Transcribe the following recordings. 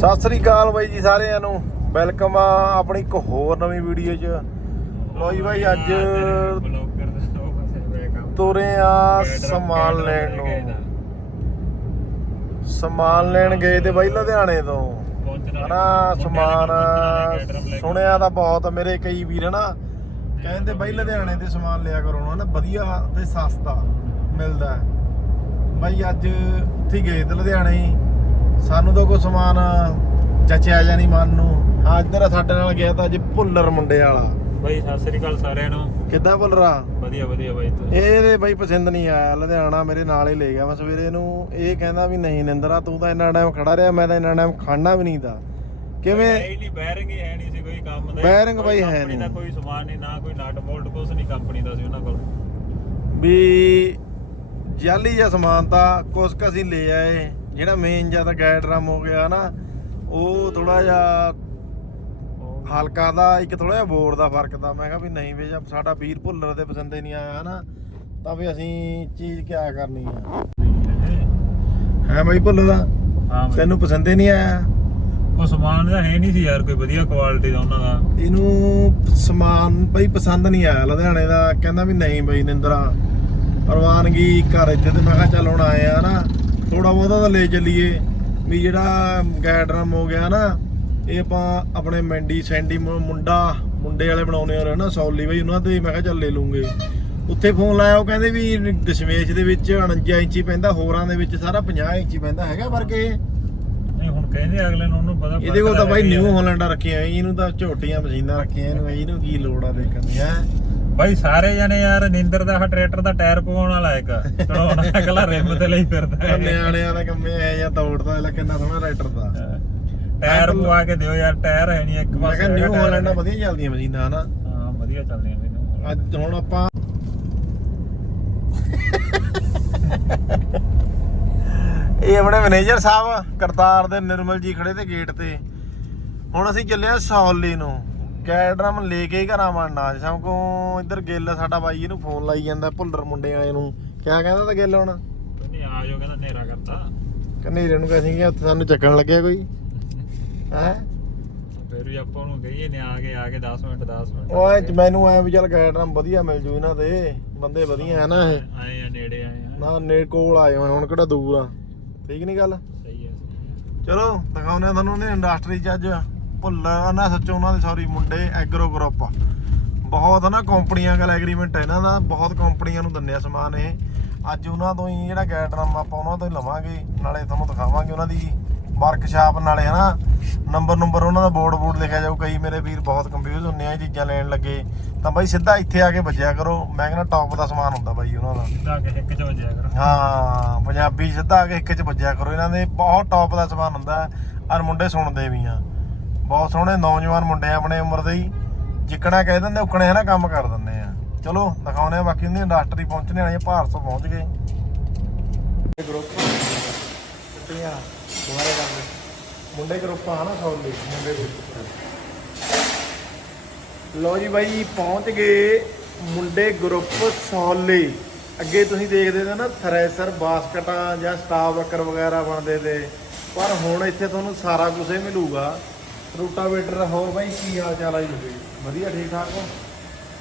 ਸਤਿ ਸ੍ਰੀ ਅਕਾਲ ਬਾਈ ਜੀ ਸਾਰਿਆਂ ਨੂੰ। ਵੈਲਕਮ ਆ ਆਪਣੀ ਇੱਕ ਹੋਰ ਨਵੀਂ ਵੀਡੀਓ 'ਚ। ਲੋ ਜੀ ਬਾਈ ਅੱਜ ਤੁਰੇ ਆ ਸਮਾਨ ਲੈਣ ਨੂੰ। ਸਮਾਨ ਲੈਣ ਗਏ ਤੇ ਬਾਈ ਲੁਧਿਆਣੇ ਤੋਂ। ਹਨਾ ਸਮਾਨ ਸੁਣਿਆ ਤਾਂ ਬਹੁਤ ਮੇਰੇ ਕਈ ਵੀਰ ਹਨਾ। ਕਹਿੰਦੇ ਬਾਈ ਲੁਧਿਆਣੇ ਤੇ ਸਮਾਨ ਲਿਆ ਕਰੋ ਹਨਾ ਵਧੀਆ ਤੇ ਸਸਤਾ ਮਿਲਦਾ। ਬਾਈ ਅੱਜ ਉੱਥੇ ਗਏ ਤੇ ਲੁਧਿਆਣੇ ਹੀ। ਸਾਨੂੰ ਤਾਂ ਕੋਈ ਸਮਾਨ ਜਚਿਆ ਜਾਂ ਨਹੀਂ ਮਨ ਨੂੰ। ਹਾਂ ਇੱਧਰ ਸਾਡੇ ਨਾਲ ਗਿਆ ਤਾਂ ਅੱਜ ਭੁੱਲਰ ਮੁੰਡੇ ਵਾਲਾ। ਬਾਈ ਸਤਿ ਸ੍ਰੀ ਅਕਾਲ ਸਾਰਿਆਂ ਨੂੰ। ਕਿੱਦਾਂ ਭੁੱਲਰਾ? ਵਧੀਆ ਵਧੀਆ ਬਾਈ ਤੂੰ। ਇਹਦੇ ਬਾਈ ਪਸੰਦ ਨਹੀਂ ਆਇਆ ਲੁਧਿਆਣਾ ਮੇਰੇ ਨਾਲ ਹੀ ਲੈ ਗਿਆ। ਮੈਂ ਸਵੇਰੇ ਨੂੰ ਇਹ ਕਹਿੰਦਾ ਵੀ ਨਹੀਂ ਨਿੰਦਰਾ ਤੂੰ ਤਾਂ ਇੰਨਾ ਟਾਈਮ ਖੜਾ ਰਿਹਾ ਮੈਂ ਤਾਂ ਇੰਨਾ ਟਾਈਮ ਖੜਨਾ ਵੀ ਨਹੀਂ ਦਾ ਕਿਵੇਂ? ਹੈ ਹੀ ਨਹੀਂ ਬੈਰਿੰਗ ਹੀ ਹੈ ਨਹੀਂ ਸੀ ਕੋਈ ਕੰਮ ਦਾ। ਬੈਰਿੰਗ ਬਾਈ ਹੈ company ਦਾ ਨਹੀਂ। ਕੋਈ ਸਮਾਨ ਨਹੀਂ ਨਾ ਕੋਈ ਨਟ ਬੋਲਟ ਕੁਛ ਨਹੀਂ ਕੰਪਨੀ ਦਾ ਸੀ ਉਹਨਾਂ ਕੋਲ। ਵੀ ਜਾਲੀ ਜਿਹਾ ਸਮਾਨ ਤਾਂ ਕੁਛ ਕੁ ਅਸੀਂ ਲੈ ਆਏ। ਜਿਹੜਾ ਮੇਨ ਜ਼ਿਆਦਾ ਗਾਈਡ ਡਰਮ ਹੋ ਗਿਆ ਨਾ ਉਹ ਥੋੜਾ ਜਿਹਾ ਹਲਕਾ ਦਾ ਇੱਕ ਥੋੜਾ ਜਿਹਾ ਬੋਰ ਦਾ ਫ਼ਰਕ ਦਾ ਮੈਂ ਕਿਹਾ ਵੀ ਨਹੀਂ ਵੀ ਸਾਡਾ ਵੀਰ ਭੁੱਲਰ ਦੇ ਪਸੰਦੇ ਨਹੀਂ ਆਇਆ ਨਾ ਤਾਂ ਵੀ ਅਸੀਂ ਚੀਜ਼ ਕਿਆ ਕਰਨੀ ਆ। ਹੈ ਬਾਈ ਭੁੱਲਰ ਹਾਂ ਬਾਈ। ਤੈਨੂੰ ਪਸੰਦੇ ਨਹੀਂ ਆਇਆ? ਉਹ ਸਮਾਨ ਦਾ ਹੈ ਨਹੀਂ ਸੀ ਯਾਰ ਕੋਈ ਵਧੀਆ ਕੁਆਲਿਟੀ ਦਾ ਉਹਨਾਂ ਦਾ। ਇਹਨੂੰ ਸਮਾਨ ਬਈ ਪਸੰਦ ਨਹੀਂ ਆਇਆ ਲੁਧਿਆਣੇ ਦਾ ਕਹਿੰਦਾ ਵੀ ਨਹੀਂ ਬਈ ਨਿੰਦਰਾ। ਪ੍ਰਵਾਨਗੀ ਘਰ ਇੱਥੇ ਤੇ ਮੈਂ ਕਿਹਾ ਚੱਲ ਹੁਣ ਆਏ ਆ ਨਾ ਥੋੜਾ ਬਹੁਤਾ ਤਾਂ ਲੈ ਚੱਲੀਏ। ਵੀ ਜਿਹੜਾ ਗੈਡਰਮ ਹੋ ਗਿਆ ਨਾ ਇਹ ਆਪਾਂ ਆਪਣੇ ਮੈਂਡੀ ਸੈਂਡੀ ਮੁੰਡਾ ਮੁੰਡੇ ਵਾਲੇ ਬਣਾਉਣੇ ਆ ਨਾ ਸੌਲੀ ਬਈ ਉਹਨਾਂ ਤੇ ਮੈਂ ਕਿਹਾ ਚੱਲ ਲੈ ਲੂੰਗੇ। ਉੱਥੇ ਫੋਨ ਲਾਇਆ ਉਹ ਕਹਿੰਦੇ ਵੀ ਦਸ਼ਮੇਸ਼ ਦੇ ਵਿੱਚ 49 ਇੰਚੀ ਪੈਂਦਾ ਹੋਰਾਂ ਦੇ ਵਿੱਚ ਸਾਰਾ 50 ਇੰਚੀ ਪੈਂਦਾ ਹੈਗਾ ਵਰਗੇ ਨਹੀਂ ਹੁਣ ਕਹਿੰਦੇ ਅਗਲੇ ਨੂੰ ਉਹਨੂੰ ਪਤਾ ਇਹਦੇ ਕੋਲ ਤਾਂ ਬਾਈ ਹੈ ਨਿਊ ਯਾਰ। ਹਾਲੈਂਡਾਂ ਰੱਖੀਆਂ ਇਹਨੂੰ ਤਾਂ ਝੋਟੀਆਂ ਮਸ਼ੀਨਾਂ ਰੱਖੀਆਂ ਇਹਨੂੰ ਇਹਨੂੰ ਕੀ ਲੋੜ ਆ ਦੇਖਣ ਦੀ ਹੈ? ਬਾਈ ਸਾਰੇ ਜਣੇ ਯਾਰ ਨਿੰਦਰ ਦਾ ਟਰੈਕਟਰ ਦਾ ਟਾਇਰ ਪਵਾਉਣ ਵਾਲਾ ਇੱਕ। ਚੜਾਉਣਾ ਅਗਲਾ ਰਿਮ ਤੇ ਲਈ ਫਿਰਦਾ ਹੈ। ਨਿਆਣਿਆਂ ਦਾ ਕੰਮੇ ਐ ਜਾਂ ਤੋੜਦਾ ਲੈ ਕਿੰਨਾ ਸੋਹਣਾ ਰਾਈਟਰ ਦਾ। ਟਾਇਰ ਪਵਾ ਕੇ ਦਿਓ ਯਾਰ ਟਾਇਰ ਹੈ ਨਹੀਂ ਇੱਕ ਮੈਂ ਪਾਸੇ ਕਿਹਾ ਨਿਊ ਹੈਗਾ ਹਾਲੈਂਡਾਂ ਟਾਇਰ। ਵਧੀਆ ਚੱਲਦੀਆਂ ਮਸ਼ੀਨਾਂ ਹਨਾ? ਹਾਂ ਵਧੀਆ ਚੱਲਦੀਆਂ ਮੈਨੂੰ ਅੱਜ ਹੁਣ ਆਪਾਂ ਇਹ ਆਪਣੇ ਮੈਨੇਜਰ ਸਾਹਿਬ ਕਰਤਾਰ ਦੇ ਨਿਰਮਲ ਜੀ ਖੜੇ ਤੇ ਗੇਟ ਤੇ। ਹੁਣ ਅਸੀਂ ਚੱਲੇ ਆ ਸੌਲੀ ਨੂੰ। ਕੈਡਰਮ ਲੈ ਕੇ ਹੀ ਘਰਾਂ ਵੜਨਾ। ਸਭ ਕੋ ਇੱਧਰ ਗਿੱਲ ਸਾਡਾ ਬਾਈ ਇਹਨੂੰ ਫੋਨ ਲਾਈ ਜਾਂਦਾ ਭੁੱਲਰ ਮੁੰਡੇ ਵਾਲੇ ਨੂੰ। ਕਿਆ ਕਹਿੰਦਾ ਤਾਂ ਗਿੱਲ ਹੁਣ? ਨਹੀਂ ਆ ਜਾਓ ਕਹਿੰਦਾ ਨੇਰਾ ਕਰਤਾ ਕਨੇਰੇ ਨੂੰ ਕਹੀ ਕਿ ਉੱਥੇ ਸਾਨੂੰ ਚੱਕਣ ਲੱਗਿਆ ਕੋਈ। ਹੈ? ਫਿਰ ਵੀ ਆਪਾਂ ਨੂੰ ਕਹੀਏ ਨੇ ਆ ਕੇ ਆ ਕੇ 10 ਮਿੰਟ 10 ਮਿੰਟ ਓਏ ਮੈਨੂੰ ਐ ਵੀ ਚੱਲ ਕੈਡਰਮ ਵਧੀਆ ਮਿਲ ਜੂ ਇਹਨਾਂ ਦੇ। ਬੰਦੇ ਵਧੀਆ ਹੈ ਨਾ ਇਹ। ਆਏ ਆ ਨੇੜੇ ਆਏ ਆ। ਨਾ ਨੇ ਕੋਲ ਆਏ ਹੋਏ ਹੁਣ ਕਿਹੜਾ ਦੂਰ ਆ। ਠੀਕ ਨਹੀਂ ਗੱਲ? ਸਹੀ ਹੈ ਚਲੋ ਦਿਖਾਉਂਦੇ ਆ ਤੁਹਾਨੂੰ ਉਹਨੇ ਇੰਡਸਟਰੀ ਚ ਅੱਜ। ਭੁੱਲਰ ਨਾ ਸੱਚੋ ਉਹਨਾਂ ਦੇ ਸੌਰੀ ਮੁੰਡੇ ਐਗਰੋ ਗਰੁੱਪ ਬਹੁਤ ਨਾ ਕੰਪਨੀਆਂ ਨਾਲ ਐਗਰੀਮੈਂਟ ਹੈ ਇਹਨਾਂ ਦਾ ਬਹੁਤ ਕੰਪਨੀਆਂ ਨੂੰ ਦਿੰਦੇ ਆ ਸਮਾਨ ਇਹ। ਅੱਜ ਉਹਨਾਂ ਤੋਂ ਹੀ ਜਿਹੜਾ ਗੈਡਰਮ ਆਪਾਂ ਉਹਨਾਂ ਤੋਂ ਹੀ ਲਵਾਂਗੇ ਨਾਲੇ ਤੁਹਾਨੂੰ ਦਿਖਾਵਾਂਗੇ ਉਹਨਾਂ ਦੀ ਵਰਕਸ਼ਾਪ ਨਾਲੇ ਹਨਾ ਨੰਬਰ ਨੰਬਰ ਉਹਨਾਂ ਦਾ ਬੋਰਡ ਬੋਰਡ ਲਿਖਿਆ ਜਾਊ ਕਈ ਮੇਰੇ ਵੀਰ ਬਹੁਤ ਕੰਫਿਊਜ਼ ਹੁੰਦੇ ਆ ਇਹ ਚੀਜ਼ਾਂ ਲੈਣ ਲੱਗੇ। ਤਾਂ ਬਾਈ ਸਿੱਧਾ ਇੱਥੇ ਆ ਕੇ ਵੱਜਿਆ ਕਰੋ ਮੈਂ ਕਹਿੰਦਾ ਟੌਪ ਦਾ ਸਮਾਨ ਹੁੰਦਾ ਬਾਈ ਉਹਨਾਂ ਦਾ। ਸਿੱਧਾ ਕੇ ਇੱਕ ਚ ਵਜਿਆ ਕਰ। ਹਾਂ ਪੰਜਾਬੀ ਸਿੱਧਾ ਆ ਕੇ ਇੱਕ ਚ ਵੱਜਿਆ ਕਰੋ ਇਹਨਾਂ ਦੇ ਬਹੁਤ ਟੌਪ ਦਾ ਸਮਾਨ ਹੁੰਦਾ ਔਰ ਮੁੰਡੇ ਸੁਣਦੇ ਵੀ ਆ। ਬਹੁਤ ਸੋਹਣੇ ਨੌਜਵਾਨ ਮੁੰਡੇ ਆ ਆਪਣੇ ਉਮਰ ਦੇ ਹੀ। ਜਿੱਕਣਾ ਕਹਿ ਦਿੰਦੇ, ਉਕਣੇ ਹੈ ਨਾ ਕੰਮ ਕਰ ਦਿੰਦੇ ਆ। ਚਲੋ ਦਿਖਾਉਨੇ ਆ ਬਾਕੀ ਉਹਦੀ ਇੰਡਸਟਰੀ ਪਹੁੰਚਣੇ ਵਾਲੀ ਆ, ਭਾਰਤ ਪਹੁੰਚ ਗਏ। ਗਰੁੱਪ ਕਿੱਤੀਆਂ ਦੁਬਾਰਾ ਕਰਦੇ ਮੁੰਡੇ ਗਰੁੱਪ ਆ ਨਾ ਸੌਲੀ ਮੁੰਡੇ ਗਰੁੱਪ ਲੋ ਜੀ ਬਾਈ, ਪਹੁੰਚ ਗਏ ਮੁੰਡੇ ਗਰੁੱਪ ਸੌਲੀ। ਅੱਗੇ ਤੁਸੀਂ ਦੇਖਦੇ ਹੋ ਨਾ ਥ੍ਰੈਸ਼ਰ ਬਾਸਕਟਾਂ ਜਾਂ ਸਟਾਫ ਵਰਕਰ ਵਗੈਰਾ ਬਣਦੇ ਤੇ। ਪਰ ਹੁਣ ਇੱਥੇ ਤੁਹਾਨੂੰ ਸਾਰਾ ਕੁਝ ਮਿਲੂਗਾ। ਰੂਟਾਵੇਟਰ ਹੋਰ ਬਾਈ ਕੀ ਹਾਲ ਚਾਲ ਆ ਜੀ? ਵਧੀਆ ਠੀਕ ਠਾਕ ਹੋ?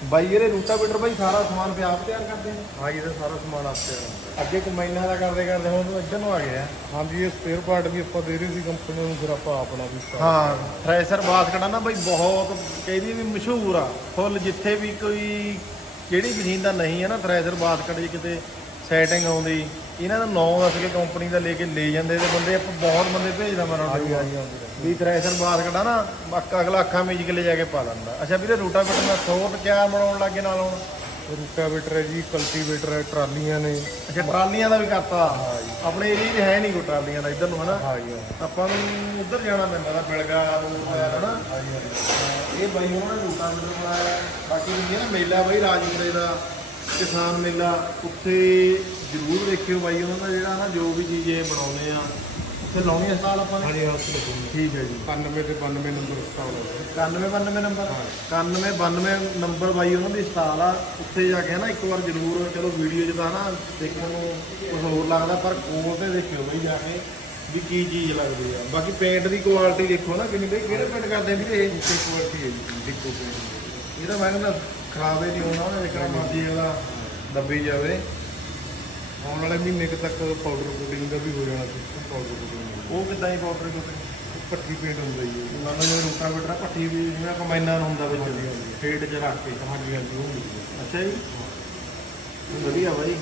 ਬਾਈ ਇਹਦੇ ਰੂਟਾਵੇਟਰ ਬਾਈ ਸਾਰਾ ਸਮਾਨ ਪਿਆ ਆਪ ਤਿਆਰ ਕਰਦੇ ਨੇ? ਹਾਂ ਜੀ ਇਹ ਸਾਰਾ ਸਮਾਨ ਆਪ ਤਿਆਰ ਹੁੰਦਾ। ਅੱਗੇ ਕੰਬਾਈਨਾਂ ਦਾ ਕਰਦੇ ਕਰਦੇ ਹੁਣ ਇੱਧਰ ਨੂੰ ਆ ਗਏ ਆ। ਹਾਂਜੀ ਇਹ ਸਪੇਅਰ ਪਾਰਟ ਵੀ ਆਪਾਂ ਦੇ ਰਹੇ ਸੀ ਕੰਪਨੀ ਨੂੰ ਫਿਰ ਆਪਾਂ ਆਪਣਾ ਵੀ ਹਾਂ ਥ੍ਰੈਸ਼ਰ ਬਾਸਕਟਾ ਨਾ ਬਈ ਬਹੁਤ ਕਹਿੰਦੀ ਵੀ ਮਸ਼ਹੂਰ ਆ। ਫੁੱਲ ਜਿੱਥੇ ਵੀ ਕੋਈ ਕਿਹੜੀ ਮਸ਼ੀਨ ਦਾ ਨਹੀਂ ਹੈ ਨਾ ਥ੍ਰੈਸ਼ਰ ਬਾਸਕਟ ਜੇ ਕਿਤੇ ਸੈਟਿੰਗ ਆਉਂਦੀ ਇਹਨਾਂ ਦਾ ਨਾਂ ਦੱਸ ਕੇ ਕੰਪਨੀ ਦਾ ਲੈ ਕੇ ਲੈ ਜਾਂਦੇ ਤੇ ਬੰਦੇ ਆਪਾਂ ਬਹੁਤ ਬੰਦੇ ਭੇਜਦਾ ਮੈਂ ਰਹਿੰਦੀ ਵੀ ਥ੍ਰੈਸ਼ਰ ਬਾਸਕਟ ਆ ਨਾ ਅੱਕਾ ਅਗਲਾ ਅੱਖਾਂ ਮੀਚ ਕੇ ਲੈ ਜਾ ਕੇ ਪਾ ਦਿੰਦਾ। ਅੱਛਾ ਵੀਰੇ ਰੂਟਾਵੇਟਰ ਦਾ ਸੋਟ ਕਿਆ ਬਣਾਉਣ ਲੱਗੇ ਨਾਲ ਹੁਣ? ਰੂਟਾਵੇਟਰ ਹੈ ਜੀ ਕਲਟੀਵੇਟਰ ਹੈ ਟਰਾਲੀਆਂ ਨੇ। ਅੱਛਾ ਟਰਾਲੀਆਂ ਦਾ ਵੀ ਕਰਤਾ। ਆਪਣੇ ਏਰੀਆ 'ਚ ਹੈ ਨਹੀਂ ਕੋਈ ਟਰਾਲੀਆਂ ਦਾ ਇੱਧਰ ਨੂੰ ਹਨਾ। ਆਪਾਂ ਨੂੰ ਉੱਧਰ ਜਾਣਾ ਪੈਂਦਾ ਦਾ ਬਿਲਗਾ ਰੋਡ ਹਨਾ? ਇਹ ਬਾਈ ਉਹਨਾਂ ਨੇ ਰੂਟਾ ਮੀਟਰ ਬਣਾਇਆ ਬਾਕੀ ਹੁੰਦੀ ਹੈ ਨਾ ਮੇਲਾ ਬਾਈ ਰਾਜਪੁਰੇ ਦਾ। ਕਿਸਾਨ ਮੇਲਾ ਉੱਥੇ ਜ਼ਰੂਰ ਦੇਖਿਓ ਬਾਈ ਉਹਨਾਂ ਦਾ ਜਿਹੜਾ ਨਾ ਜੋ ਵੀ ਚੀਜ਼ ਇਹ ਬਣਾਉਂਦੇ ਆ ਉੱਥੇ ਲਾਉਣੀ ਹੈ ਸਟਾਲ ਆਪਾਂ ਨੇ? ਹਾਂਜੀ ਹਾਂ ਉੱਥੇ ਲੱਗੂਗੀ। ਠੀਕ ਹੈ ਜੀ। 91 ਤੇ 92 ਨੰਬਰ ਸਟਾਲ ਹੈ 91 92 ਨੰਬਰ? 91 92 ਨੰਬਰ ਬਾਈ ਉਹਨਾਂ ਦੀ ਸਟਾਲ ਆ। ਉੱਥੇ ਜਾ ਕੇ ਨਾ ਇੱਕ ਵਾਰ ਜ਼ਰੂਰ ਚਲੋ ਵੀਡੀਓ 'ਚ ਤਾਂ ਨਾ ਦੇਖਣ ਨੂੰ ਕੁਝ ਹੋਰ ਲੱਗਦਾ ਪਰ ਕੋਲ ਤੇ ਦੇਖਿਓ ਬਾਈ ਜਾ ਕੇ ਵੀ ਕੀ ਚੀਜ਼ ਲੱਗਦੀ ਆ। ਬਾਕੀ ਪੇਂਟ ਦੀ ਕੁਆਲਿਟੀ ਦੇਖੋ ਨਾ ਕਿੰਨੀ ਬਈ ਕਿਹੜੇ ਪੇਂਟ ਕਰਦੇ ਵੀਰੇ ਇਹ? ਕੁਆਲਿਟੀ ਹੈ ਜੀ ਡਿੱਕੋ ਪੇਂਟ ਇਹਦਾ ਮੈਂ ਕਹਿੰਦਾ ਖਰਾਬ ਹੀ ਨਹੀਂ ਹੋਣਾ ਉਹਨੇ ਦੇਖਣਾ ਮਰਜ਼ੀ ਇਹਦਾ ਦੱਬੀ ਜਾਵੇ। ਆਉਣ ਵਾਲੇ ਮਹੀਨੇ ਕੁ ਤੱਕ ਪਾਊਡਰ ਕੋਟਿੰਗ ਦਾ ਵੀ ਹੋ ਜਾਣਾ ਸੀ ਪਾਊਡਰ ਕੋਟਿੰਗ ਉਹ ਕਿੱਦਾਂ ਹੀ ਪਾਊਡਰ ਕੋਟ ਪੱਟੀ ਪੇਂਟ ਹੁੰਦਾ ਜੀ। ਮੰਨ ਲਓ ਜਿਵੇਂ ਰੂਟਾ ਬਟਰਾ ਪੱਟੀ ਵੀ ਜਿਵੇਂ ਕਮਾਈਨਾਂ ਨੂੰ ਹੁੰਦਾ ਵਿੱਚ। ਫੇਡ ਚ ਰੱਖ ਕੇ ਹਾਂਜੀ ਹਾਂਜੀ ਉਹ ਮਿਲ ਗਿਆ ਅੱਛਾ ਜੀ। ਵਧੀਆ ਬਾਈ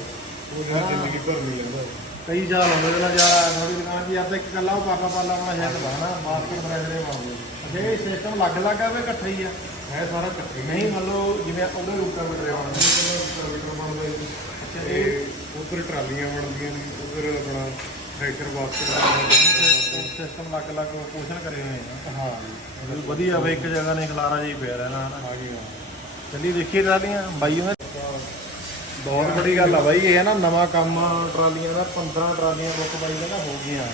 ਉਹ ਜਿਹੜਾ ਜ਼ਿੰਦਗੀ ਭਰ ਨਹੀਂ ਜਾਂਦਾ। ਕਈ ਸਾਲ ਹੋ ਗਏ ਨਾ ਜ਼ਿਆਦਾ ਥੋੜੀ ਦੁਕਾਨ ਜੀ ਅੱਜ ਇੱਕ ਕੱਲਾ ਉਹ ਪਾਲਾ ਪਾਲਾ ਆਪਣਾ ਸ਼ਾਇਦ ਬਾਣਾ ਬਾਸਕਟ ਬਰੈਂਡਰੇ ਬਣਦੇ ਅੱਛਾ ਇਹ ਸਿਸਟਮ ਲੱਗ ਲੱਗ ਆ ਵੇ ਇਕੱਠਾ ਹੀ ਆ। ਹੈ ਸਾਰਾ ਇਕੱਠੇ ਨਹੀਂ ਮੰਨ ਲਓ ਜਿਵੇਂ ਉਹਦੇ ਰੂਟਾ ਬਟਰੇ ਬਣਦੇ ਕਿਲੋਮੀਟਰ ਬਣਦਾ ਜੀ ਅੱਛਾ ਤੇ ਇਹ ਉਧਰ ਟਰਾਲੀਆਂ ਬਣਦੀਆਂ ਨੇ ਉਧਰ ਆਪਣਾ ਟਰੈਕਟਰ ਬਾਸਕਟ ਸਿਸਟਮ ਲੱਗ ਲੱਗ ਪੋਸ਼ਨ ਕਰੇ ਹੋਏ ਆ ਹਾਂ। ਵੀ ਵਧੀਆ ਵੇ ਇੱਕ ਜਗ੍ਹਾ ਨੇ ਖਲਾਰਾ ਜੀ ਪਿਆ ਰਹਿਣਾ। ਆ ਗਈ ਚੱਲੀ ਦੇਖੀ ਟਰਾਲੀਆਂ। ਬਾਈ ਉਹਨੇ ਬਹੁਤ ਵੱਡੀ ਗੱਲ ਆ ਬਾਈ ਇਹ ਹੈ ਨਾ ਨਵਾਂ ਕੰਮ ਟਰਾਲੀਆਂ ਦਾ 15 ਟਰਾਲੀਆਂ ਬੁੱਕ ਬਾਈ ਕਹਿੰਦਾ ਹੋ ਗਈਆਂ।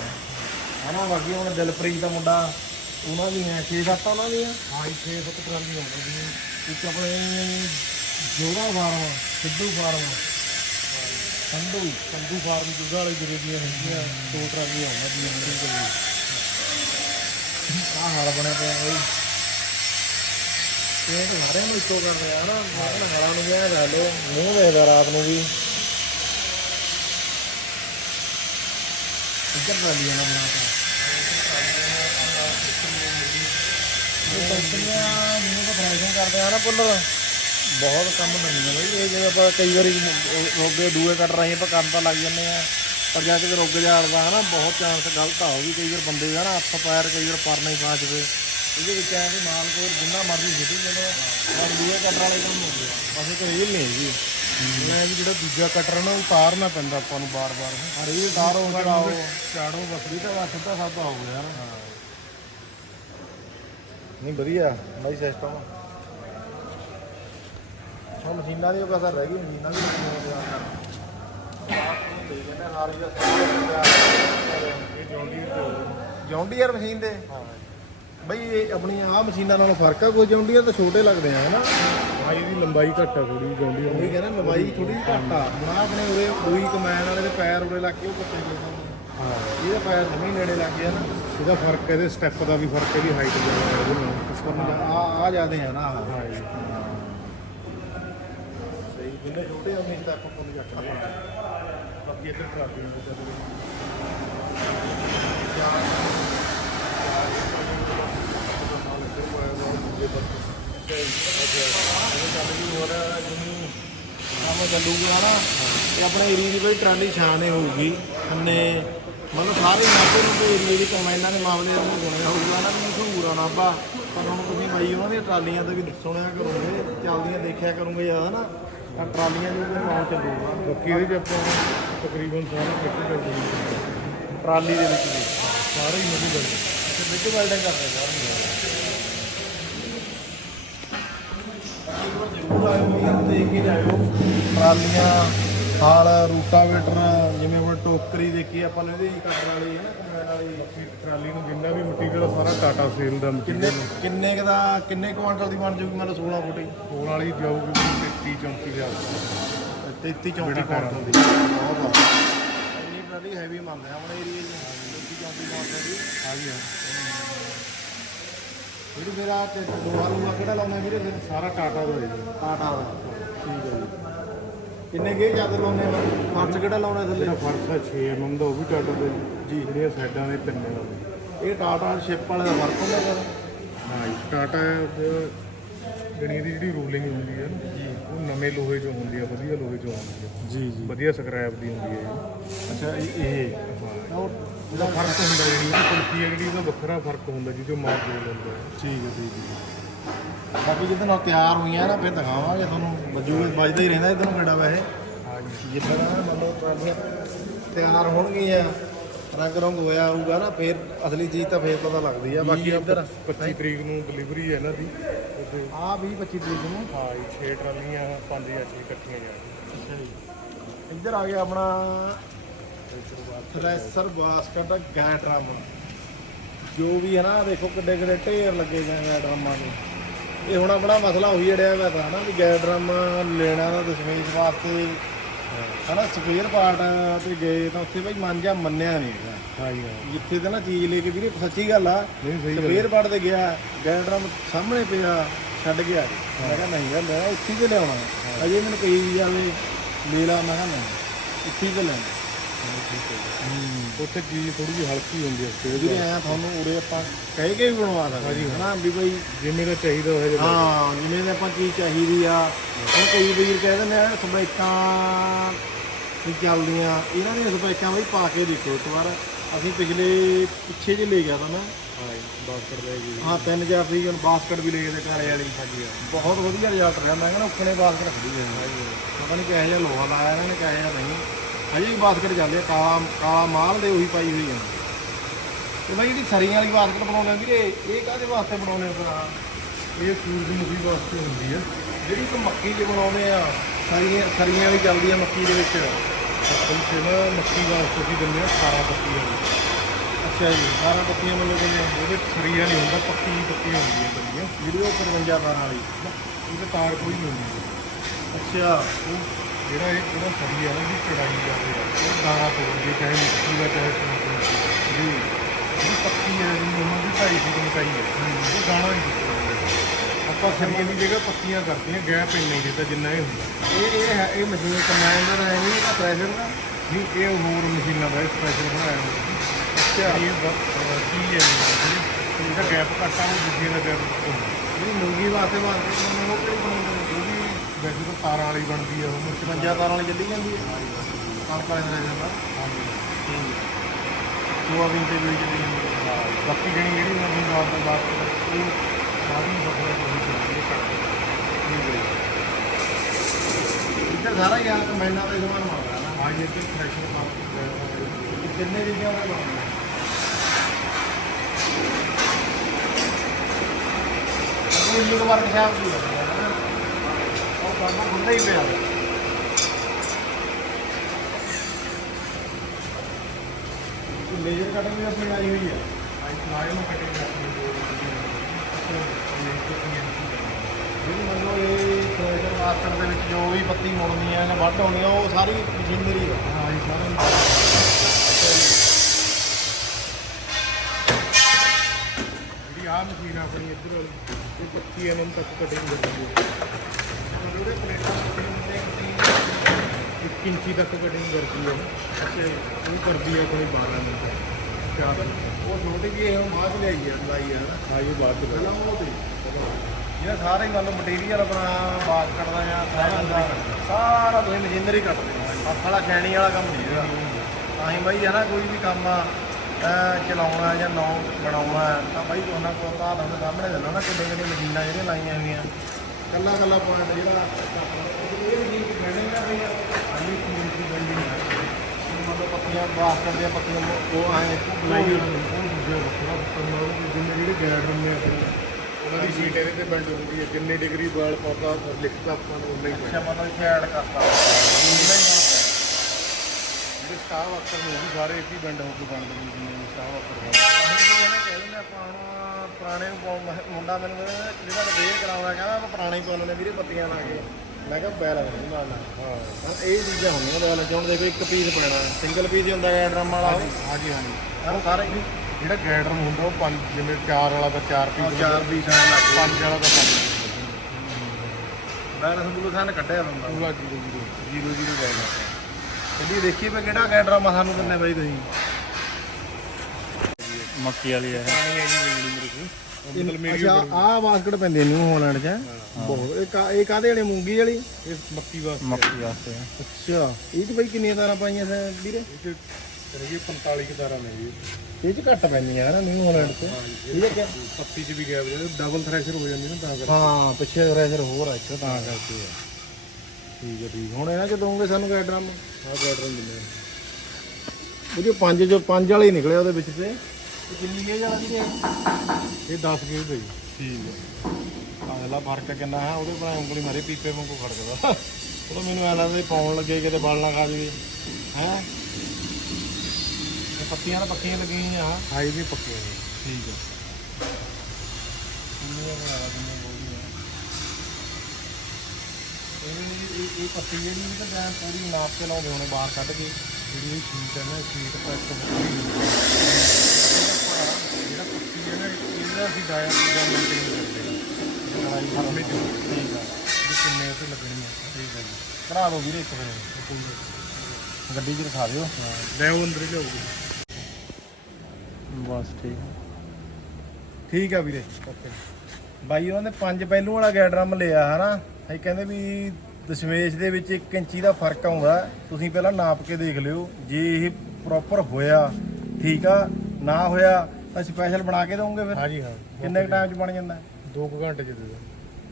ਹਨਾ ਬਾਕੀ ਹੁਣ ਦਿਲਪ੍ਰੀਤ ਦਾ ਮੁੰਡਾ ਉਹਨਾਂ ਦੀਆਂ 6-7 ਉਹਨਾਂ ਦੀਆਂ। ਹਾਂ ਇੱਥੇ ਸੱਤ ਟਰਾਲੀਆਂ ਆਉਂਦੀਆਂ ਇੱਕ ਆਪਣੇ ਜੋੜਾ farm Sidhu farm. Sandhu Sandhu farm ਦੁੱਧ ਵਾਲੇ ਜਿਹੜੇ ਦੀਆਂ ਹੈਗੀਆਂ ਦੋ ਟਰਾਲੀਆਂ ਆਉਂਦੀਆਂ ਦੀਆਂ ਮੰਡੀ ਕੋਲ। ਆਹ ਹਾਲ ਬਣੇ ਪਏ ਆ ਬਾਈ ਇਹ ਤਾਂ ਸਾਰਿਆਂ ਨੂੰ ਇੱਕੋ ਕਰ ਰਿਹਾ ਨਾ ਮੈਂ ਤਾਂ ਹਾਲਾਂ ਨੂੰ ਕਿਹਾ ਲੈ ਲੋ ਮੂੰਹ ਵੇਖਦਾ ਰਾਤ ਨੂੰ ਵੀ। ਇੱਧਰ ਟਰਾਲੀਆਂ ਨਾਲ ਬਣਾਤਾ ਇਹ ਕੰਪਨੀਆਂ ਜਿਵੇਂ ਤਾਂ ਕਰਦੇ ਆ ਨਾ ਪੁੱਲਰ ਬਹੁਤ ਕੰਮ ਦਿੰਦੀਆਂ ਬਈ ਇਹ ਜਿਵੇਂ ਆਪਾਂ ਕਈ ਵਾਰੀ ਰੋਗੇ ਦੂਏ ਕੱਟ ਰਹੇ ਆਪਾਂ ਕਰਨ ਤਾਂ ਲੱਗ ਜੰਨੇ ਆ। ਪਰ ਜਾ ਕੇ ਰੁੱਗ ਜਾੜਦਾ ਹਨਾ, ਬਹੁਤ ਚਾਂਸ ਗਲਤ ਆ ਉਹ ਵੀ ਕਈ ਵਾਰ ਬੰਦੇ ਦਾ ਨਾ ਹੱਥ ਪੈਰ ਕਈ ਵਾਰ ਪਰਨਾ ਹੀ ਪਾ ਜਵੇ। ਇਹਦੇ ਵਿੱਚ ਐ ਵੀ ਮਾਲ ਕੋਲ ਜਿੰਨਾ ਮਰਜ਼ੀ ਛਿੱਟੀ ਚਲੋ ਪਰ ਕੱਟ ਵਾਲੇ ਕੰਮ ਹੋ ਗਿਆ ਬਸ ਇੱਕ ਰੀਲ ਨਹੀਂ ਹੈਗੀ। ਮੈਂ ਵੀ ਜਿਹੜਾ ਦੂਜਾ ਕਟਰ ਨਾ ਉਹ ਉਤਾਰਨਾ ਪੈਂਦਾ ਆਪਾਂ ਨੂੰ ਬਾਰ-ਬਾਰ ਹਰ ਇਹ ਤਾਰੋ ਚੜਾਓ ਚਾੜੋ ਬਸ ਵੀ ਤਾਂ ਸਿੱਧਾ ਸਾਦਾ ਹੋ। ਗਿਆ ਨਾ ਨਹੀਂ ਵਧੀਆ। ਬਾਈ ਸਿਸਟਮ ਹੁਣ ਮਸ਼ੀਨਾਂ ਦੀ ਕਸਰ ਰਹਿ ਗਈ ਮਸ਼ੀਨਾਂ ਵੀ ਤੇ ਤੇ ਜੌਂਡੀਅਰ ਮਸ਼ੀਨ ਦੇ ਹਾਂ। ਬਈ ਇਹ ਆਪਣੀਆਂ ਆਹ ਮਸ਼ੀਨਾਂ ਨਾਲੋਂ ਫ਼ਰਕ ਆ ਕੋਈ ਜੌਂਡੀਅਰ ਤਾਂ ਛੋਟੇ ਲੱਗਦੇ ਆ ਹਨਾ? ਭਾਈ ਦੀ ਲੰਬਾਈ ਘੱਟ ਆ ਥੋੜੀ ਜੌਂਡੀ ਉਹੀ ਕਹਿੰਦਾ ਲੰਬਾਈ ਥੋੜੀ ਘੱਟ ਆ। ਹੁਣ ਆਹ ਆਪਣੇ ਉਰੇ ਦੂਈ ਕਮੈਨ ਵਾਲੇ ਦੇ ਪੈਰ ਉਰੇ ਲੱਗ ਕੇ ਉਹ ਕੱਟੇ ਗਏ। ਹਾਂ। ਇਹਦੇ ਪੈਰ ਜਮੀ ਨੇੜੇ ਲੱਗ ਗਏ ਨਾ ਇਹਦਾ ਫ਼ਰਕ ਇਹਦੇ ਸਟੈਪ ਦਾ ਵੀ ਫ਼ਰਕ ਇਹਦੀ ਹਾਈਟ ਦਾ ਹੈ ਇਹਦੇ ਨਾਲ। ਆ ਆ ਜਿਆਦੇ ਆ ਨਾ ਆਹ। ਹਾਂ। ਸਹੀ ਜਿੰਨੇ ਛੋਟੇ ਆ ਉਨੇ ਸਟੈਪ ਆਪਾਂ ਨੂੰ ਜੱਟ ਬਾਕੀ ਇੱਧਰ ਟਰਾਲੀ ਨੂੰ ਕੰਮ ਚੱਲੂਗਾ ਨਾ ਤੇ ਆਪਣੇ ਏਰੀਆ ਦੀ ਬਈ ਟਰਾਲੀ ਛਾਣੇ ਹੋਊਗੀ ਅੰਨੇ ਮਤਲਬ ਸਾਰੇ ਨਾਪੇ ਨੂੰ ਕੋਈ ਏਰੀਆ ਦੀ ਕਮਾਈਨਾਂ ਦੇ ਮਾਮਲੇ ਨੂੰ ਸੁਣਿਆ ਹੋਊਗਾ ਨਾ ਮਸ਼ਹੂਰ ਆ ਨਾਭਾ ਪਰ ਹੁਣ ਤੁਸੀਂ ਬਾਈ ਉਹਨਾਂ ਦੀਆਂ ਟਰਾਲੀਆਂ ਤੇ ਵੀ ਸੁਣਿਆ ਕਰੋਗੇ ਚੱਲਦੀਆਂ ਦੇਖਿਆ ਕਰੋਗੇ ਜ਼ਿਆਦਾ ਨਾ ਤਾਂ ਟਰਾਲੀਆਂ ਨੂੰ ਵੀ ਨਾਮ ਚੱਲੂਗਾ ਬਾਕੀ ਇਹਦੇ ਚ ਆਪਾਂ ਤਕਰੀਬਨ ਸਾਰਾ ਫਿੱਟ ਕਰ ਟਰਾਲੀ ਦੇ ਵਿੱਚ ਵੀ। ਸਾਰੇ ਹੀ ਮਜ਼ੇ ਕਰਦੇ ਤੇ ਵਿੱਚ ਵੈਲਡਿੰਗ ਕਰਦੇ ਸਾਰੇ। ਜ਼ਰੂਰ ਆਇਓ ਯਾਰ ਦੇਖ ਕੇ ਜਾਇਓ ਟਰਾਲੀਆਂ ਹਾਲ ਰੂਟਾਵੇਟਰ ਜਿਵੇਂ ਹੁਣ ਟੋਕਰੀ ਦੇਖੀ ਆਪਾਂ ਨੇ ਇਹਦੀ ਕੱਟਣ ਵਾਲੀ ਹੈ ਕੰਬਾਈਨ ਵਾਲੀ। ਟਰਾਲੀ ਨੂੰ ਜਿੰਨਾ ਵੀ ਮਟੀਰੀਅਲ ਸਾਰਾ ਟਾਟਾ ਸੇਲ ਦਾ ਕਿੰਨੇ ਮਟੀਰੀਅਲ ਕਿੰਨੇ ਕੁ ਦਾ ਕਿੰਨੇ ਕੁਆਂਟਲ ਦੀ ਬਣ ਜੂਗੀ ਮਤਲਬ 16 ਫੁੱਟੀ ਕੋਲ ਵਾਲੀ ਜਾਊਗੀ 33 34 ਹਜ਼ਾਰ। 33 34 ਜਿਹੜੀ ਕੁਆਂਟਲ ਦੀ। ਬਹੁਤ ਆ। ਇੰਨੀ ਟਰਾਲੀ ਹੈਵੀ ਮੰਨਦੇ ਆ ਆਪਣੇ ਏਰੀਏ 'ਚ। 33 34 ਕੁਆਂਟਲ ਦੀ। ਆ ਗਿਆ ਜਿਹੜੀ ਮੇਰਾ ਤੇ ਦੋਆ ਲੂਆ ਕਿਹੜਾ ਲਾਉਂਦਾ ਵੀਰੇ? ਫਿਰ ਸਾਰਾ ਟਾਟਾ ਦਾ ਹੈ। ਜੀ ਟਾਟਾ ਦਾ। ਠੀਕ ਹੈ ਜੀ। ਕਿੰਨੇ ਗੇ ਜ਼ਿਆਦਾ ਲਾਉਂਦੇ ਆ ਫਰਸ਼ ਕਿਹੜਾ ਲਾਉਣਾ ਥੱਲੇ? ਜਿਹੜਾ ਫਰਸ਼ ਹੈ 6 mm ਦਾ ਉਹ ਵੀ ਟਾਟਾ ਦਾ। ਜੀ। ਜਿਹੜੀਆਂ ਸਾਈਡਾਂ ਦੇ ਤਿੰਨੇ ਦਾ ਇਹ ਟਾਟਾ ਸ਼ਿਪ ਵਾਲੇ ਦਾ ਫ਼ਰਕ ਹੁੰਦਾ ਸਰ? ਹਾਂ ਜੀ ਟਾਟਾ ਜਿਹੜੀ ਇਹਦੀ ਜਿਹੜੀ ਰੂਲਿੰਗ ਹੁੰਦੀ ਹੈ ਜੀ। ਉਹ ਨਵੇਂ ਲੋਹੇ ਚੋਂ ਹੁੰਦੀ ਹੈ ਵਧੀਆ ਲੋਹੇ ਚੋਂ ਹੁੰਦੀ ਹੈ ਜੀ ਜੀ। ਵਧੀਆ ਸਕ੍ਰੈਪ ਦੀ ਹੁੰਦੀ ਹੈ ਜੀ ਅੱਛਾ ਇਹ ਇਹ ਉਹ ਇਹਦਾ ਫ਼ਰਕ ਹੁੰਦਾ ਜਿਹੜੀ ਇਹਦੀ ਕੁਲਫੀ ਹੈ ਜਿਹੜੀ ਉਹਦਾ ਵੱਖਰਾ ਫ਼ਰਕ ਹੁੰਦਾ ਜਿਹਦੇ ਮਾਰ ਦੇ ਲੈਂਦਾ ਠੀਕ ਹੈ ਠੀਕ ਹੈ ਬਾਕੀ ਜਦੋਂ ਨਾਲ ਤਿਆਰ ਹੋਈਆਂ ਨਾ ਫਿਰ ਦਿਖਾਵਾਂਗੇ ਤੁਹਾਨੂੰ। ਵੱਜੂਗੇ ਵੱਜਦਾ ਹੀ ਰਹਿੰਦਾ ਇਧਰੋਂ ਕਿਹੜਾ ਵੈਸੇ। ਹਾਂ ਜੀ ਜਿੱਦਾਂ ਲਓ ਟਰਾਲੀਆਂ ਤਿਆਰ ਹੋਣਗੀਆਂ ਰੰਗ ਰੰਗ ਹੋਇਆ ਹੋਊਗਾ ਨਾ ਫਿਰ ਅਸਲੀ ਚੀਜ਼ ਤਾਂ ਫੇਰ ਪਤਾ ਲੱਗਦੀ ਆ ਬਾਕੀ ਇੱਧਰ 25 ਤਰੀਕ ਨੂੰ ਡਿਲੀਵਰੀ ਹੈ ਇਹਨਾਂ ਦੀ। ਆ 20 25 ਤਰੀਕ ਨੂੰ। ਹਾਂ ਜੀ 6 ਟਰਾਲੀਆਂ 5 ਜਾਂ 6 ਇਕੱਠੀਆਂ ਅੱਛਾ ਜੀ। ਇੱਧਰ ਆ ਗਿਆ ਆਪਣਾ ਥ੍ਰੈਸ਼ਰ ਬਾਸਕਟ ਗੈਂ ਡਰਮ ਜੋ ਵੀ ਹੈ ਨਾ ਦੇਖੋ ਕਿੱਡੇ ਕਿੱਡੇ ਢੇਰ ਲੱਗੇ ਗਏ ਗੈਂ ਡਰਮਾਂ ਦੇ। ਇਹ ਹੁਣ ਆਪਣਾ ਮਸਲਾ ਉਹੀ ਅੜਿਆ ਹੋਇਆ ਤਾਂ ਨਾ ਵੀ ਗੈਂ ਡਰਮ ਲੈਣਾ ਦਾ ਦਸ਼ਮੇਸ਼ ਵਾਸਤੇ ਹਨਾ ਸਪੇਅਰ ਪਾਰਟ ਤੇ ਗਏ ਤਾਂ ਉੱਥੇ ਬਈ ਮਨ ਜਾ ਮੰਨਿਆ ਨਹੀਂ ਹੈਗਾ। ਹਾਂਜੀ ਜਿੱਥੇ ਤੇ ਨਾ ਚੀਜ਼ ਲੈ ਕੇ ਵੀਰੇ ਸੱਚੀ ਗੱਲ ਆ। ਨਹੀਂ ਸਹੀ ਗੱਲ ਸਵੇਰ ਪੜ ਤੇ ਗਿਆ ਗੈਂਡਰਮ ਸਾਹਮਣੇ ਪਿਆ ਛੱਡ ਕੇ ਆ ਗਏ। ਮੈਂ ਕਿਹਾ ਨਹੀਂ ਗੱਲ ਹੈ ਇੱਥੇ ਤੇ ਲਿਆਉਣਾ। ਹੈ। ਅਜੇ ਮੈਨੂੰ ਕਹੀ ਜਾਵੇ ਲੈ ਲਾ ਮੈਂ ਕਿਹਾ ਨਹੀਂ। ਇੱਥੇ ਤੇ ਲੈਣਾ ਉੱਥੇ ਚੀਜ਼ ਥੋੜੀ ਜਿਹੀ ਹਲਕੀ ਹੁੰਦੀ ਹੈ ਸਟੇਜ ਆਇਆ ਤੁਹਾਨੂੰ ਉਰੇ ਆਪਾਂ ਕਹਿ ਕੇ ਵੀ ਬਣਵਾ ਸਕਦੇ ਹਾਂ। ਹਨਾ ਵੀ ਬਈ ਜਿਵੇਂ ਦਾ ਚਾਹੀਦਾ ਹੋਇਆ ਹਾਂ ਜਿਵੇਂ ਦੀ ਆਪਾਂ ਚੀਜ਼ ਚਾਹੀਦੀ ਆ। ਹੁਣ ਕਈ ਵੀਰ ਕਹਿ ਦਿੰਦੇ ਆ ਸਪੈਕਾਂ ਨਹੀਂ ਚੱਲਦੀਆਂ। ਇਹਨਾਂ ਦੀਆਂ ਸਪੈਕਾਂ ਬਈ ਪਾ ਕੇ ਦੇਖੋ ਇੱਕ ਵਾਰ। ਅਸੀਂ ਪਿਛਲੇ ਪਿੱਛੇ ਜੇ ਲੈ ਗਿਆ ਤਾਂ ਮੈਂ ਹਾਂ ਬਾਸਕਟ ਲੈ ਗਈ ਹਾਂ ਤਿੰਨ ਚਾਰ ਫਰੀਗਨ ਬਾਸਕਟ ਵੀ ਲੈ ਗਏ ਤੇ ਘਰੇ ਵਾਲੀ। ਹਾਂਜੀ ਬਹੁਤ ਵਧੀਆ ਰਿਜ਼ਲਟ ਰਿਹਾ। ਮੈਂ ਕਹਿੰਦਾ ਉੱਕਣੇ ਬਾਸਕਟ ਰੱਖਦੀ ਹੈ। ਪਤਾ ਨਹੀਂ ਕਿਹੋ ਜਿਹਾ ਲੋਹਾ ਲਾਇਆ ਇਹਨਾਂ ਨੇ ਕਿਹੋ ਜਿਹਾ ਨਹੀਂ। ਹਜੇ ਵੀ ਬਾਸਕਟ ਚੱਲਦੇ ਆ, ਕਾਲਾ ਕਾਲਾ ਮਾਲ ਦੇ ਉਹੀ ਪਾਈ ਹੋਈ ਜਾਂਦੀ ਤੇ ਬਾਈ ਜਿਹੜੀ ਸਰੀਆਂ ਵਾਲੀ ਬਾਸਕਟ ਬਣਾਉਂਦੇ ਆ ਵੀਰੇ, ਇਹ ਕਾਹਦੇ ਵਾਸਤੇ ਬਣਾਉਂਦੇ ਹੋ ਫਿਰ ਇਹ ਸੂਰਜਮੁਖੀ ਵਾਸਤੇ ਹੁੰਦੀ ਹੈ ਜਿਹੜੀ ਇੱਕ ਮੱਕੀ 'ਚ ਬਣਾਉਂਦੇ ਆ, ਸਰੀਆਂ ਸਰੀਆਂ ਵਾਲੀ ਚੱਲਦੀ ਆ ਮੱਕੀ ਦੇ ਵਿੱਚ। ਅਸਲ 'ਚ ਨਾ ਮੱਕੀ ਵਾਸਤੇ ਅਸੀਂ ਦਿੰਦੇ ਆ 18 ਪੱਤੀਆਂ ਅੱਛਾ ਜੀ, ਸਾਰਾ ਪੱਤੀਆਂ ਮਤਲਬ ਕਹਿੰਦੇ ਉਹਦੇ 'ਚ ਸਰੀਆ ਨਹੀਂ ਹੁੰਦਾ ਪੱਕੀ ਪੱਤੀਆਂ ਹੁੰਦੀਆਂ ਕੰਦੀਆਂ ਵੀਡੀਓ 53 ਤਾਰਾਂ ਵਾਲੀ। ਉਹਦੇ ਤਾਰ ਕੋਈ ਨਹੀਂ ਹੁੰਦੀ। ਅੱਛਾ, ਉਹ ਜਿਹੜਾ ਇਹ ਉਹਦਾ ਸਰੀਆ ਨਾ ਜੀ ਚੜਾਈ ਜਾਂਦੇ ਆ। ਉਹ ਦਾਣਾ ਤੋੜਦੇ ਚਾਹੇ ਮਿੱਟੀ ਦਾ ਚਾਹੇ ਸੂਰਜ ਜੀ। ਜਿਹੜੀ ਪੱਤੀ ਹੈ ਜਿਹੜੀ ਉਹਨਾਂ ਦੀ ਢਾਈ ਫੁੱਟ ਮਕਾਈ ਹੈ ਉਹ ਦਾਣਾ ਹੀ ਆਪਾਂ ਸਰੀਏ ਦੀ ਜਗ੍ਹਾ ਪੱਤੀਆਂ ਕਰਦੇ ਹਾਂ ਗੈਪ ਇੰਨਾ ਹੀ ਦਿੱਤਾ ਜਿੰਨਾ ਇਹ ਹੁੰਦਾ। ਇਹ ਇਹ ਹੈ ਇਹ ਮਸ਼ੀਨ ਕਮਾਂਡ ਦਾ ਹੈ ਨਹੀਂ ਇਹਦਾ ਪ੍ਰੈਸ਼ਰ ਦਾ? ਨਹੀਂ ਇਹ ਹੋਰ ਮਸ਼ੀਨਾਂ ਦਾ ਸਪੈਸ਼ਲ ਬਣਾਇਆ ਹੋਇਆ ਅੱਛਾ। ਇਹ ਕੀ ਹੈ ਜੀ ਇਹਦਾ ਗੈਪ ਘੱਟ ਉਹ ਦੂਜੇ ਦਾ ਗੈਪ ਹੁੰਦਾ ਜਿਹੜੀ ਮੁਰਗੀ ਵਾਸਤੇ ਵਾਸਤੇ ਉਹ ਕਿਹੜੀ ਬਣਾਉਂਦੇ? ਵੈਸੇ ਤਾਂ ਤਾਰਾਂ ਵਾਲੀ ਬਣਦੀ ਆ ਉਹ ਮਿਰਚ 55 ਤਾਰਾਂ ਵਾਲੀ ਚੱਲੀ ਜਾਂਦੀ ਹੈ ਕਣਕ ਵਾਲੇ ਦਾ ਜਾਂਦਾ। ਸੋਆਬੀਨ ਤੇ ਵੀ ਚੱਲੀ ਜਾਂਦੀ ਹੈ। ਬਾਕੀ ਜਿਹੜੀ ਜਿਹੜੀ ਨਵੀਂ ਨਾਲ ਦਾ ਬਾਤ ਉਹ ਸਾਰੀ ਤੋਂ ਹੀ ਚੱਲਦੀ ਹੈ। ਇੱਧਰ ਸਾਰਾ ਹੀ ਆ ਕਮੈਂਡਾਂ ਦਾ ਸਮਾਨ ਮੰਗਦਾ ਨਾ ਹਾਂ ਜੀ ਇੱਥੇ ਪ੍ਰੈਸ਼ਰ ਪੰਪ ਇਹ ਕਿੰਨੇ ਦਾ ਬਣਾਉਂਦੇ ਉਹ ਇੰਨੀ ਕੁ ਵਰਕਸ਼ਾਪ ਦੀ ਹੈ ਨਾ। ਉਹ ਬਾਬਾ ਖੁੱਲ੍ਹਾ ਹੀ ਪਿਆ ਲੇਜ਼ਰ ਕਟਿੰਗ ਵੀ ਆਪਣੀ ਆਈ ਹੋਈ ਹੈ ਨਾਲੇ ਨੂੰ ਕਟਿੰਗ ਕਰਨੀ ਜਿਹੜੀ ਮੰਨ ਇਹ ਪ੍ਰੈਸ਼ਰ ਮਾਸਟਰ ਦੇ ਵਿੱਚ ਜੋ ਵੀ ਪੱਤੀ ਮੁੜਨੀ ਹੈ ਜਾਂ ਵੱਢ ਹੋਣੀ ਹੈ ਉਹ ਸਾਰੀ ਮਸ਼ੀਨਰੀ ਹੈ ਹਾਂ ਜੀ ਸਾਰੇ ਮਸ਼ੀਨ ਆਪਣੀ ਇੱਧਰ ਵਾਲੀ ਇਹ 25 ਐਮਐਮ ਤੱਕ ਕਟਿੰਗ ਕਰਦੀ ਹੈ ਉਹਦੇ ਪਲੇਟਾਂ ਇੰਚੀ ਤੱਕ ਕਟਿੰਗ ਕਰਦੀ ਹੈ ਅੱਛਾ ਉਹ ਕਰਦੀ ਹੈ ਆਪਣੀ 12 ਮਿੰਟ। ਚਾਰ ਉਹ ਛੋਟੀ ਵੀ ਇਹ ਬਾਅਦ ਲਿਆਈ ਹੈ ਲਾਈ ਹੈ ਨਾ ਹਾਂ ਇਹ ਬਾਅਦ ਚ ਪਹਿਲਾਂ ਉਹ ਤੇ। ਜਿਹੜਾ ਸਾਰਾ ਲਓ ਮਟੀਰੀਅਲ ਆਪਣਾ ਬਾਸਕਟ ਦਾ ਜਾਂ ਥ੍ਰੈਡ ਦਾ ਸਾਰਾ ਤੁਸੀਂ ਮਸ਼ੀਨਰੀ ਕੱਟਦੇ ਹੱਥ ਵਾਲਾ ਖੈਣੀ ਵਾਲਾ ਕੰਮ ਨਹੀਂ ਇਹਦਾ ਤਾਂ ਹੀ ਬਾਈ ਹੈ ਨਾ ਕੋਈ ਵੀ ਕੰਮ ਆ ਚਲਾਉਣਾ ਜਾਂ ਨੌ ਬਣਾਉਣਾ ਤਾਂ ਬਾਈ ਕੋਈ ਨਾ ਕੋਈ ਤਾਂ ਤੁਹਾਨੂੰ ਸਾਹਮਣੇ ਦਿੰਦਾ ਨਾ ਕਿੰਨੇ ਕਿੰਨੇ ਮਸ਼ੀਨਾਂ ਜਿਹੜੀਆਂ ਲਾਈਆਂ ਹੋਈਆਂ। ਕੱਲਾ ਕੱਲਾ ਪੁਆਇੰਟ ਜਿਹੜਾ ਇਹ ਮਸ਼ੀਨ ਦੀ ਰਹੀ ਆ ਆਹੀ ਪੂਰੀ ਦੀ ਬੈਂਡਿੰਗ ਹੈ। ਮੰਨ ਲਓ ਪੱਤੀਆਂ ਬਾਸਕਟ ਦੀਆਂ ਪੱਤੀਆਂ ਨੂੰ ਉਹ ਆਏ ਲਾਈ ਦੂਜੇ ਵੱਖਰਾ ਪੰਨਾ ਜਿੰਨੇ ਜਿਹੜੇ ਗੈਰ ਨੇ ਆਪਣੇ ਉਹਨਾਂ ਦੀ ਸੀਟ ਇਹਦੇ ਤੇ ਬੈਂਡ ਹੁੰਦੀ ਹੈ। ਜਿੰਨੇ ਡਿਗਰੀ ਵਾਲ ਪਾਤਾ ਲਿਖਤਾ ਆਪਾਂ ਨੂੰ ਉਨਾ ਹੀ ਅੱਛਾ ਮਤਲਬ ਐਡ ਕਰਤਾ। ਜਿਹੜੇ ਸਟਾਫ ਅਕਸਰ ਨੇ ਉਹ ਵੀ ਸਾਰੇ ਇੱਕ ਹੀ ਬੈਂਡ ਹੋ ਕੇ ਬਣਦੇ ਨੇ ਜਿੰਨੇ ਸਟਾਫ ਅਕਸਰ ਨੇ। ਤਾਂ ਕਹਿੰਦੇ ਆਪਾਂ ਹੁਣ ਪੁਰਾਣੇ ਨੂੰ ਪਾਉਣ ਦਾ- ਮੁੰਡਾ ਮੈਨੂੰ ਕਹਿੰਦਾ ਜਿਹੜਾ ਰਿਪੇਅਰ ਕਰਾਉਣਾ ਕਹਿੰਦਾ ਆਪਾਂ ਪੁਰਾਣੇ ਹੀ ਪਾਉਣੇ ਨੇ ਵੀਰੇ ਪੱਤੀਆਂ ਲਾ ਕੇ। ਮੈਂ ਕਿਹਾ ਬੈਲ ਨਹੀਂ ਮਾਰਨਾ ਹਾਂ। ਹਾਂ ਇਹ ਚੀਜ਼ਾਂ ਹੁੰਦੀਆਂ ਬੈਲ ਚ ਹੁਣ ਦੇਖੋ ਇੱਕ ਪੀਸ ਪੈਣਾ ਸਿੰਗਲ ਪੀਸ ਹੀ ਹੁੰਦਾ ਹੈ ਡਰਮ ਵਾਲਾ। ਉਹ ਹਾਂਜੀ ਹਾਂਜੀ। ਹਾਂ ਸਾਰੇ ਹੀ। ਜਿਹੜਾ ਗੈਡਰਮ ਹੁੰਦਾ ਉਹ ਪੰਜ ਜਿਵੇਂ ਚਾਰ ਵਾਲਾ ਦਾ ਚਾਰ ਪੀਸ ਚਾਰ ਪੀਸ ਆਣ ਲੱਗ ਗਏ। ਪੰਜ ਵਾਲਾ ਦਾ ਪੰਜ ਬੈਲ ਸੰਬੂਲ ਖਾਨ ਕੱਢਿਆ ਬੰਦਾ। ਪੂਰਾ ਜੀਰੋ ਜੀਰੋ। ਜੀਰੋ ਜੀਰੋ ਗੈਡਰਮ ਚੱਲੀ ਦੇਖੀ ਵੀ ਕਿਹੜਾ ਗੈਰ ਡਰਾਮਾ ਸਾਨੂੰ ਦਿੰਦੇ ਬਾਈ ਤੁਸੀਂ। ਮੱਕੀ ਵਾਲੀ ਹੈ। ਪਾਣੀ ਹੈ ਜੀ ਮੇਰੀ ਮੇਰੇ ਕੋਲ ਮਤਲਬ ਮੇਰੀ ਅੱਛਾ ਆਹ ਬਾਸਕਟ ਪੈਂਦੇ ਨਿਊ ਹਾਲੈਂਡ ਚ। ਬਹੁਤ ਇਹ ਕਾ- ਇਹ ਕਾਦੇ ਵਾਲੇ ਮੂੰਗੀ ਵਾਲੀ? ਇਹ ਮੱਕੀ ਵਾਸਤੇ। ਮੱਕੀ ਵਾਸਤੇ ਹੈ। ਅੱਛਾ ਇਹ ਚ ਬਈ ਕਿੰਨੀਆਂ ਤਾਰਾਂ ਪਾਈਆਂ ਸੀ ਵੀਰੇ? ਇਹ ਚ ਰਹੀ 45 ਕਿ ਤਾਰਾਂ ਨੇ ਜੀ। ਇਹ ਚ ਘੱਟ ਪੈਂਦੀਆਂ ਨਾ ਨਿਊ ਹਾਲੈਂਡ ਚ। ਇਹ ਕਿ? ਪੱਤੀ ਚ ਵੀ ਗੈਪ ਜੇ ਡਬਲ ਥ੍ਰੈਸ਼ਰ ਹੋ ਜਾਂਦੀ ਨਾ ਤਾਂ ਕਰਕੇ। ਹਾਂ ਪਿੱਛੇ ਰੈਜ਼ਰ ਹੋਰ ਆ ਇੱਥੇ ਤਾਂ ਕਰਕੇ। ਆ ਠੀਕ ਹੈ ਠੀਕ ਹੁਣ ਇਹਨਾਂ ਚ ਦੋਗੇ ਸਾਨੂੰ ਗੈਰ ਡਰਮ। ਆਹ ਗੈਡਰਮ ਦਿੰਦੇ ਆ। ਉਹਦੇ ਪੰਜ ਜੋ ਪੰਜ ਵਾਲੇ ਹੀ ਨਿਕਲੇ ਉਹਦੇ ਵਿੱਚ ਤੇ। ਇਹ ਕਿੰਨੀ ਗੇਜ ਵਾਲਾ ਵੀਰੇ ਇਹ 10 ਗੇਜ ਦਾ ਜੀ ਠੀਕ ਹੈ ਅਗਲਾ ਫ਼ਰਕ ਕਿੰਨਾ ਹੈ? ਉਹਦੇ ਪਰ ਉਂਗਲੀ ਮਾਰੇ ਪੀਪੇ ਵਾਂਗੂ ਖੜਕਦਾ ਉਹ ਮੈਨੂੰ ਐਂ ਲੱਗਦਾ ਪਾਉਣ ਲੱਗੇ ਕਿਤੇ ਬਲ ਨਾ ਖਾ ਜਵੇ। ਹੈ? ਇਹ ਪੱਤੀਆਂ ਤਾਂ ਪੱਕੀਆਂ ਲੱਗੀਆਂ ਆ ਹਾਈ ਵੀ ਪੱਕੇ ਠੀਕ ਹੈ ਕਿੰਨੀਆਂ ਬਣਾ ਦਿੰਦੇ ਇਹ ਪੱਤੀ ਜਿਹੜੀ ਤਾਂ ਜਾਂ ਪੂਰੀ ਨਾਪ ਕੇ ਲਾਉਂਦੇ ਹੋਣੇ ਬਾਹਰ ਕੱਢ ਕੇ ਜਿਹੜੀ ਇਹ ਸ਼ੀਟ ਹੈ ਨਾ ਇਹ ਸ਼ੀਟ ਪੈਕ ਮੁੱਕੀ ਜਿਹੜਾ ਪੱਕੀ ਹੈ ਨਾ ਇਹਦਾ ਅਸੀਂ ਡਾਇਆ ਪੂਰਾ ਮੇਨਟੇਨ ਕਰਦੇ ਹਾਂ। ਲੜਾਈ ਫਰਮੇ ਚ ਠੀਕ ਆ। ਵੀ ਕਿੰਨੇ ਉੱਤੇ ਲੱਗਣੀ ਹੈ ਠੀਕ ਹੈ ਜੀ। ਬਣਾ ਲਓ ਵੀਰੇ ਇੱਕ ਫਿਰ ਗੱਡੀ 'ਚ ਰਖਾ ਦਿਓ। ਹਾਂ। ਲੈ ਉਹ ਅੰਦਰ ਜਾਊਗੀ ਬਸ ਠੀਕ ਠੀਕ ਆ ਵੀਰੇ। ਓਕੇ ਬਾਈ ਉਹਨਾਂ ਨੇ ਪੰਜ ਪਹਿਲੂ ਵਾਲਾ ਗੈਰ ਡਰਮ ਲਿਆ ਹਨਾ? ਇਹ ਕਹਿੰਦੇ ਵੀ ਦਸ਼ਮੇਸ਼ ਦੇ ਵਿੱਚ 1 ਇੰਚੀ ਦਾ ਫ਼ਰਕ ਆਉਂਦਾ। ਤੁਸੀਂ ਪਹਿਲਾਂ ਨਾਪ ਕੇ ਦੇਖ ਲਿਓ। ਜੇ ਇਹ ਪ੍ਰੋਪਰ ਹੋਇਆ ਠੀਕ ਆ ਨਾ ਹੋਇਆ ਤਾਂ ਸਪੈਸ਼ਲ ਬਣਾ ਕੇ ਦਵਾਂਗੇ ਫਿਰ? ਹਾਂਜੀ ਹਾਂ। ਕਿੰਨੇ ਟਾਈਮ 'ਚ ਬਣ ਜਾਂਦਾ? 2 ਘੰਟੇ ਚ ਦੇ ਦਿਓ।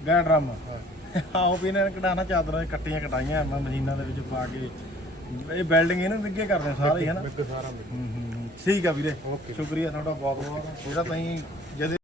ਗੈਰ ਡਰਮ ਆਓ ਵੀ ਇਹਨਾਂ ਨੇ ਕਢਾਣਾ ਚਾਦਰਾਂ ਕੱਟੀਆਂ ਕਟਾਈਆਂ ਮੈਂ ਮਸ਼ੀਨਾਂ ਦੇ ਵਿੱਚ ਪਾ ਕੇ। ਇਹ ਬਿਲਡਿੰਗ ਇਹਨੂੰ ਵਿੱਗੇ ਕਰਦੇ ਆ ਸਾਰੇ ਹੀ ਹੂੰ। ਠੀਕ ਆ ਵੀਰੇ। ਸ਼ੁਕਰੀਆ ਤੁਹਾਡਾ ਬਹੁਤ ਬਹੁਤ ਜਿਹੜਾ ਤੁਸੀਂ ਜਦ